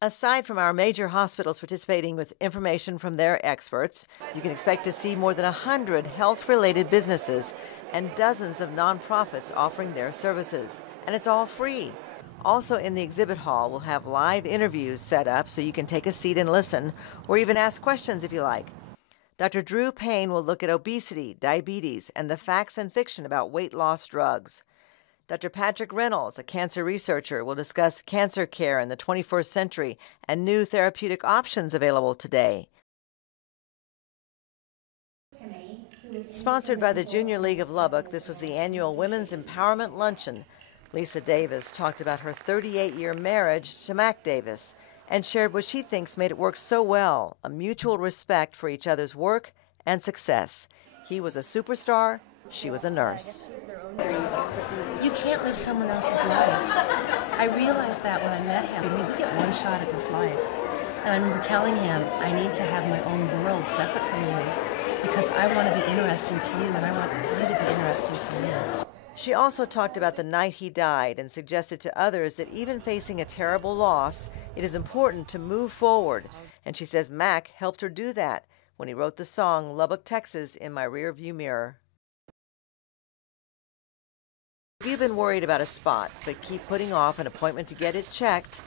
Aside from our major hospitals participating with information from their experts, you can expect to see more than 100 health-related businesses and dozens of nonprofits offering their services. And it's all free. Also in the exhibit hall, we'll have live interviews set up so you can take a seat and listen, or even ask questions if you like. Dr. Drew Payne will look at obesity, diabetes, and the facts and fiction about weight loss drugs. Dr. Patrick Reynolds, a cancer researcher, will discuss cancer care in the 21st century and new therapeutic options available today. Sponsored by the Junior League of Lubbock, this was the annual Women's Empowerment Luncheon. Lisa Davis talked about her 38-year marriage to Mac Davis and shared what she thinks made it work so well, a mutual respect for each other's work and success. He was a superstar, she was a nurse. You can't live someone else's life. I realized that when I met him. I mean, we get one shot at this life. And I remember telling him, I need to have my own world separate from you because I want to be interesting to you and I want you to be interesting to me. She also talked about the night he died and suggested to others that even facing a terrible loss, it is important to move forward. And she says Mac helped her do that when he wrote the song Lubbock, Texas, in My Rearview Mirror. If you've been worried about a spot but keep putting off an appointment to get it checked,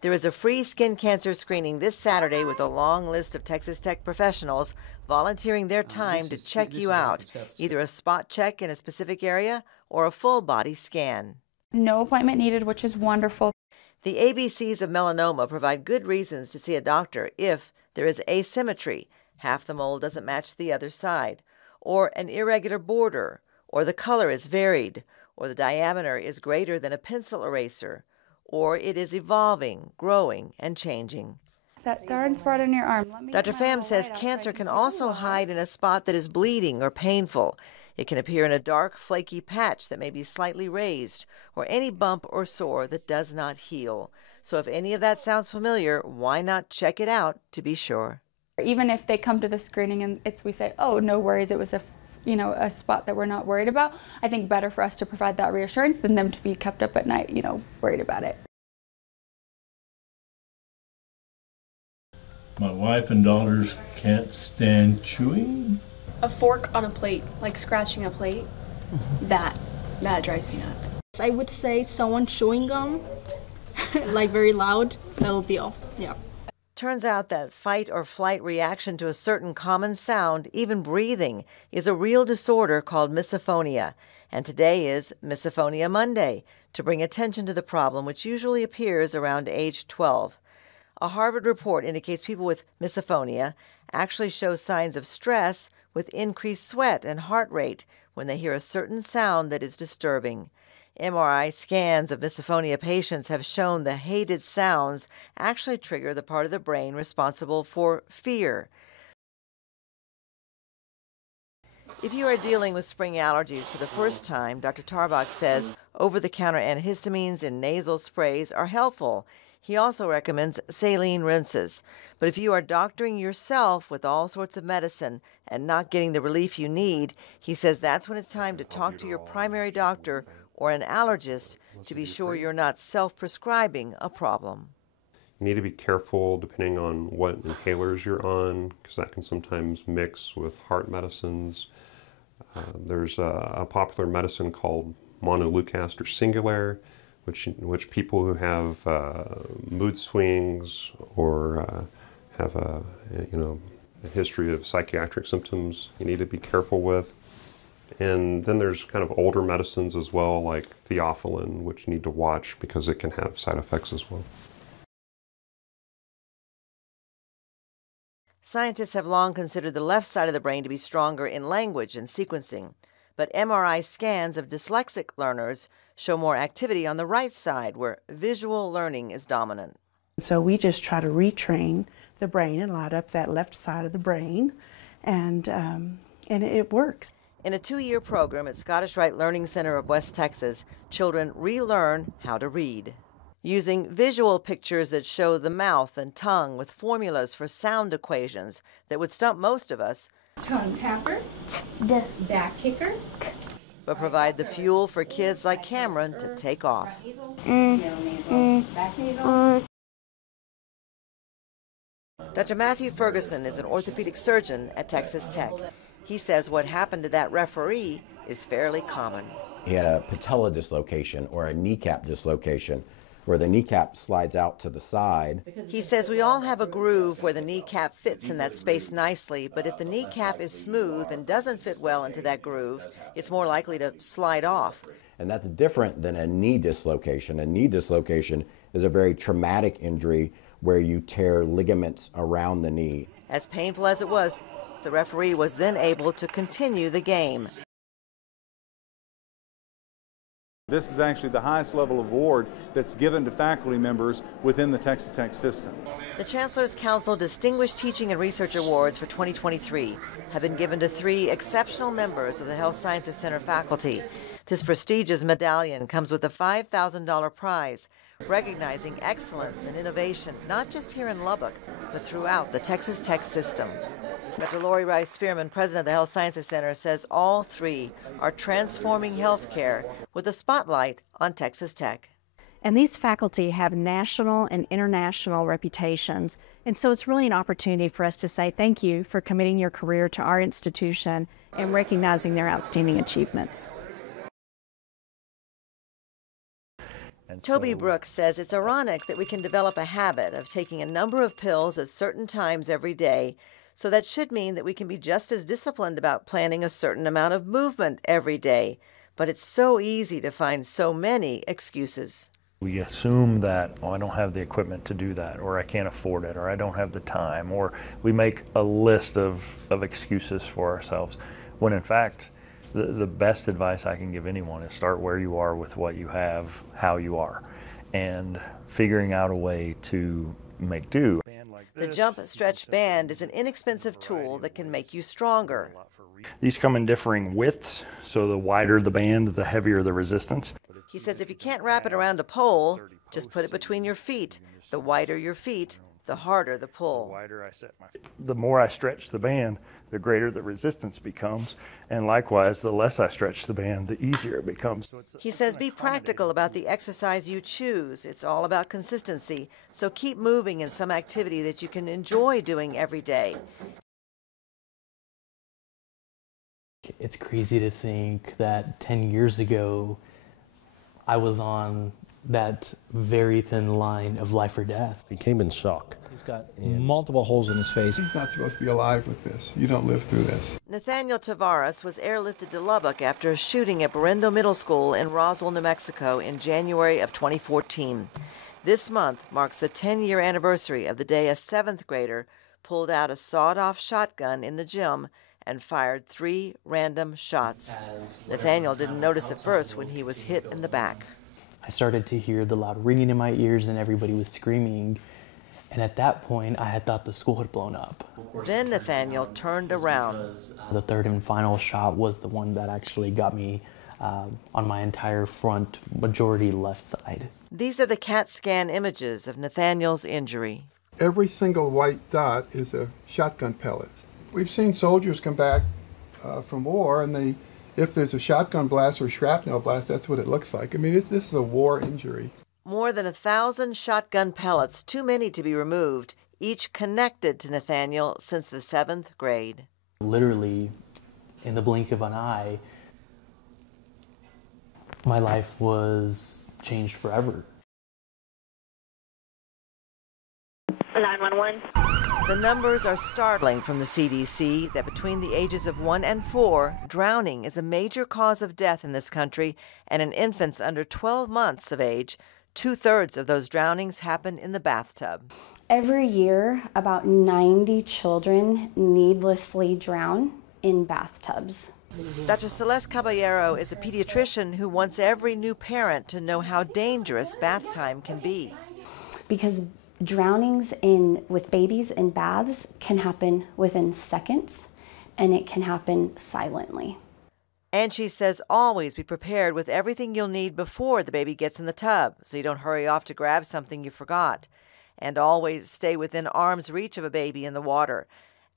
there is a free skin cancer screening this Saturday with a long list of Texas Tech professionals volunteering their time to check you out, either a spot check in a specific area or a full body scan. No appointment needed, which is wonderful. The ABCs of melanoma provide good reasons to see a doctor if there is asymmetry, half the mole doesn't match the other side, or an irregular border, or the color is varied, or the diameter is greater than a pencil eraser, or it is evolving, growing, and changing. That darn spot on your arm. Dr. Pham says cancer can also hide in a spot that is bleeding or painful. It can appear in a dark, flaky patch that may be slightly raised, or any bump or sore that does not heal. So if any of that sounds familiar, why not check it out to be sure? Even if they come to the screening and we say, oh, no worries, it was a spot that we're not worried about, I think better for us to provide that reassurance than them to be kept up at night, worried about it. My wife and daughters can't stand chewing. A fork on a plate, like scratching a plate, that drives me nuts. I would say someone chewing gum, like very loud, that would be all, yeah. Turns out that fight or flight reaction to a certain common sound, even breathing, is a real disorder called misophonia. And today is Misophonia Monday, to bring attention to the problem, which usually appears around age 12. A Harvard report indicates people with misophonia actually show signs of stress with increased sweat and heart rate when they hear a certain sound that is disturbing. MRI scans of misophonia patients have shown the hated sounds actually trigger the part of the brain responsible for fear. If you are dealing with spring allergies for the first time, Dr. Tarbach says over-the-counter antihistamines and nasal sprays are helpful. He also recommends saline rinses. But if you are doctoring yourself with all sorts of medicine and not getting the relief you need, he says that's when it's time to talk to your primary doctor or an allergist to be sure you're not self-prescribing a problem. You need to be careful depending on what inhalers you're on, because that can sometimes mix with heart medicines. There's a popular medicine called montelukast or Singulair, which people who have mood swings or have a history of psychiatric symptoms, you need to be careful with. And then there's kind of older medicines as well, like theophylline, which you need to watch because it can have side effects as well. Scientists have long considered the left side of the brain to be stronger in language and sequencing, but MRI scans of dyslexic learners show more activity on the right side, where visual learning is dominant. So we just try to retrain the brain and light up that left side of the brain, and it works. In a 2-year program at Scottish Rite Learning Center of West Texas, children relearn how to read. Using visual pictures that show the mouth and tongue with formulas for sound equations that would stump most of us, tongue tapper, back kicker, but provide the fuel for kids like Cameron to take off. middle nasal, back nasal. Dr. Matthew Ferguson is an orthopedic surgeon at Texas Tech. He says what happened to that referee is fairly common. He had a patella dislocation or a kneecap dislocation where the kneecap slides out to the side. He says we all have a groove where the kneecap fits in that space nicely, but if the kneecap is smooth and doesn't fit well into that groove, it's more likely to slide off. And that's different than a knee dislocation. A knee dislocation is a very traumatic injury where you tear ligaments around the knee. As painful as it was, the referee was then able to continue the game. This is actually the highest level award that's given to faculty members within the Texas Tech system. The Chancellor's Council Distinguished Teaching and Research Awards for 2023 have been given to 3 exceptional members of the Health Sciences Center faculty. This prestigious medallion comes with a $5,000 prize, recognizing excellence and innovation, not just here in Lubbock, but throughout the Texas Tech system. Dr. Lori Rice Spearman, president of the Health Sciences Center, says all 3 are transforming healthcare with a spotlight on Texas Tech. And these faculty have national and international reputations, and so it's really an opportunity for us to say thank you for committing your career to our institution and recognizing their outstanding achievements. Toby Brooks says it's ironic that we can develop a habit of taking a number of pills at certain times every day, so that should mean that we can be just as disciplined about planning a certain amount of movement every day. But it's so easy to find so many excuses. We assume that, oh, I don't have the equipment to do that, or I can't afford it, or I don't have the time, or we make a list of excuses for ourselves, when in fact, the best advice I can give anyone is start where you are with what you have, how you are, and figuring out a way to make do. The Jump Stretch Band is an inexpensive tool that can make you stronger. These come in differing widths, so the wider the band, the heavier the resistance. He says if you can't wrap it around a pole, just put it between your feet. The wider your feet, the harder the pull. The more I stretch the band, the greater the resistance becomes, and likewise, the less I stretch the band, the easier it becomes. He says be practical about the exercise you choose. It's all about consistency, so keep moving in some activity that you can enjoy doing every day. It's crazy to think that 10 years ago, I was on that very thin line of life or death. He came in shock. He's got multiple holes in his face. He's not supposed to be alive with this. You don't live through this. Nathaniel Tavares was airlifted to Lubbock after a shooting at Berendo Middle School in Roswell, New Mexico in January of 2014. This month marks the 10-year anniversary of the day a 7th grader pulled out a sawed-off shotgun in the gym and fired 3 random shots. Nathaniel didn't notice at first when he was hit in the back. I started to hear the loud ringing in my ears and everybody was screaming. And at that point, I had thought the school had blown up. Then Nathaniel turned around. The 3rd and final shot was the one that actually got me on my entire front, majority left side. These are the CAT scan images of Nathaniel's injury. Every single white dot is a shotgun pellet. We've seen soldiers come back from war, and if there's a shotgun blast or shrapnel blast, that's what it looks like. I mean, this is a war injury. More than 1,000 shotgun pellets, too many to be removed, each connected to Nathaniel since the 7th grade. Literally, in the blink of an eye, my life was changed forever. 911. The numbers are startling from the CDC that between the ages of 1 and 4, drowning is a major cause of death in this country, and in infants under 12 months of age, 2/3 of those drownings happen in the bathtub. Every year, about 90 children needlessly drown in bathtubs. Dr. Celeste Caballero is a pediatrician who wants every new parent to know how dangerous bath time can be. Because drownings with babies in baths can happen within seconds, and it can happen silently. And she says always be prepared with everything you'll need before the baby gets in the tub, so you don't hurry off to grab something you forgot. And always stay within arm's reach of a baby in the water.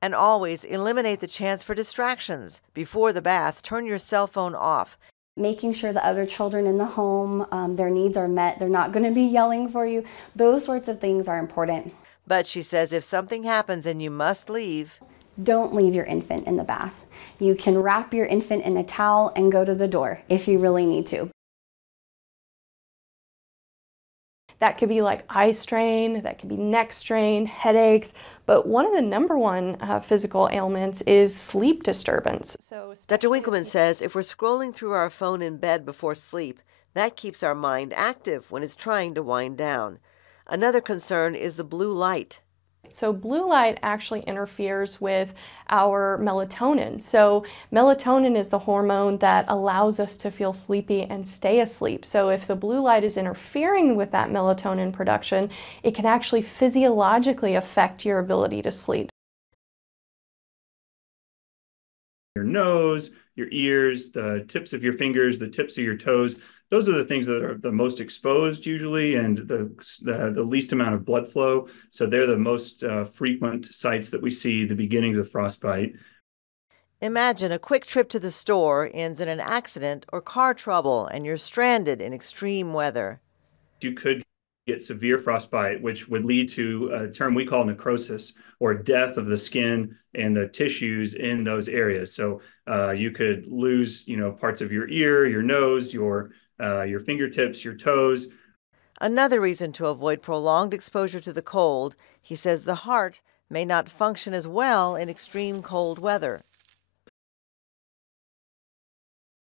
And always eliminate the chance for distractions. Before the bath, turn your cell phone off. Making sure the other children in the home, their needs are met. They're not going to be yelling for you. Those sorts of things are important. But she says if something happens and you must leave, don't leave your infant in the bath. You can wrap your infant in a towel and go to the door if you really need to. That could be like eye strain, that could be neck strain, headaches, but one of the number one physical ailments is sleep disturbance. Dr. Winkleman says if we're scrolling through our phone in bed before sleep, that keeps our mind active when it's trying to wind down. Another concern is the blue light. So blue light actually interferes with our melatonin. So melatonin is the hormone that allows us to feel sleepy and stay asleep. So if the blue light is interfering with that melatonin production, it can actually physiologically affect your ability to sleep. Your nose, your ears, the tips of your fingers, the tips of your toes, those are the things that are the most exposed usually and the least amount of blood flow. So they're the most frequent sites that we see the beginnings of frostbite. Imagine a quick trip to the store ends in an accident or car trouble and you're stranded in extreme weather. You could get severe frostbite, which would lead to a term we call necrosis, or death of the skin and the tissues in those areas. So you could lose, parts of your ear, your nose, your fingertips, your toes. Another reason to avoid prolonged exposure to the cold, he says the heart may not function as well in extreme cold weather.